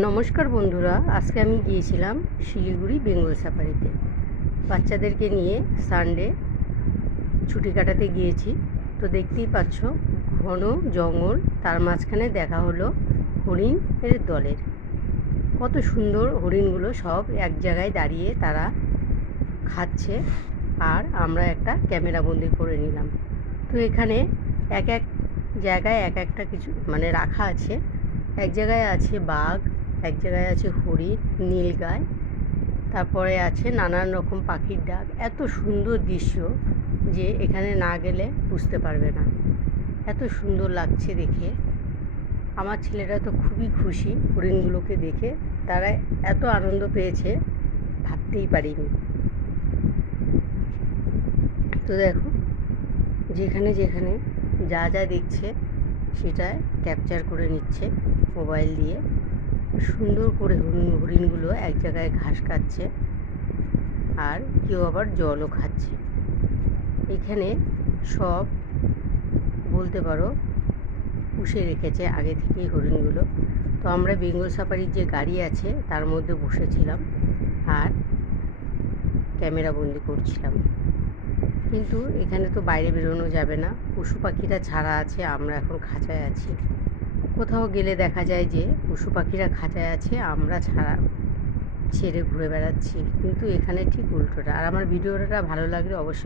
নমস্কার বন্ধুরা, আজকে আমি গিয়েছিলাম শিলিগুড়ি বেঙ্গল সাফারিতে। বাচ্চাদেরকে নিয়ে সানডে ছুটি কাটাতে গিয়েছি। তো দেখতেই পাচ্ছ ঘন জঙ্গল, তার মাঝখানে দেখা হলো হরিণের দলের। কত সুন্দর হরিণগুলো সব এক জায়গায় দাঁড়িয়ে তারা খাচ্ছে, আর আমরা একটা ক্যামেরা বন্দি করে নিলাম। তো এখানে এক এক জায়গায় এক একটা কিছু রাখা আছে। এক জায়গায় আছে বাঘ, এক জায়গায় আছে হরিণ, নীলগাই, তারপরে আছে নানান রকম পাখির ডাক। এত সুন্দর দৃশ্য যে এখানে না গেলে বুঝতে পারবে না, এত সুন্দর লাগছে দেখে। আমার ছেলেরা তো খুবই খুশি হরিণগুলোকে দেখে, তারা এত আনন্দ পেয়েছে ভাবতেই পারিনি। তো দেখো, যেখানে যেখানে যা যা দেখছে সেটা ক্যাপচার করে নিচ্ছে মোবাইল দিয়ে। সুন্দর করে হরিণগুলো এক জায়গায় ঘাস খাচ্ছে, আর কেউ আবার জলও খাচ্ছে। এখানে সব বলতে পারো পুষে রেখেছে আগে থেকেই হরিণগুলো। তো আমরা বেঙ্গল সাফারির যে গাড়ি আছে তার মধ্যে বসেছিলাম আর ক্যামেরা বন্দি করছিলাম। কিন্তু এখানে তো বাইরে বেরোনো যাবে না, পশু পাখিরা ছাড়া আছে, আমরা এখন খাঁচায় আছি। কোথাও গেলে দেখা যায় যে পশু পাখিরা খাঁচায় আছে, আমরা ছেড়ে ঘুরে বেড়াচ্ছি। কিন্তু এখানে ঠিক উল্টোটা। আর আমার ভিডিওটা ভালো লাগলে অবশ্যই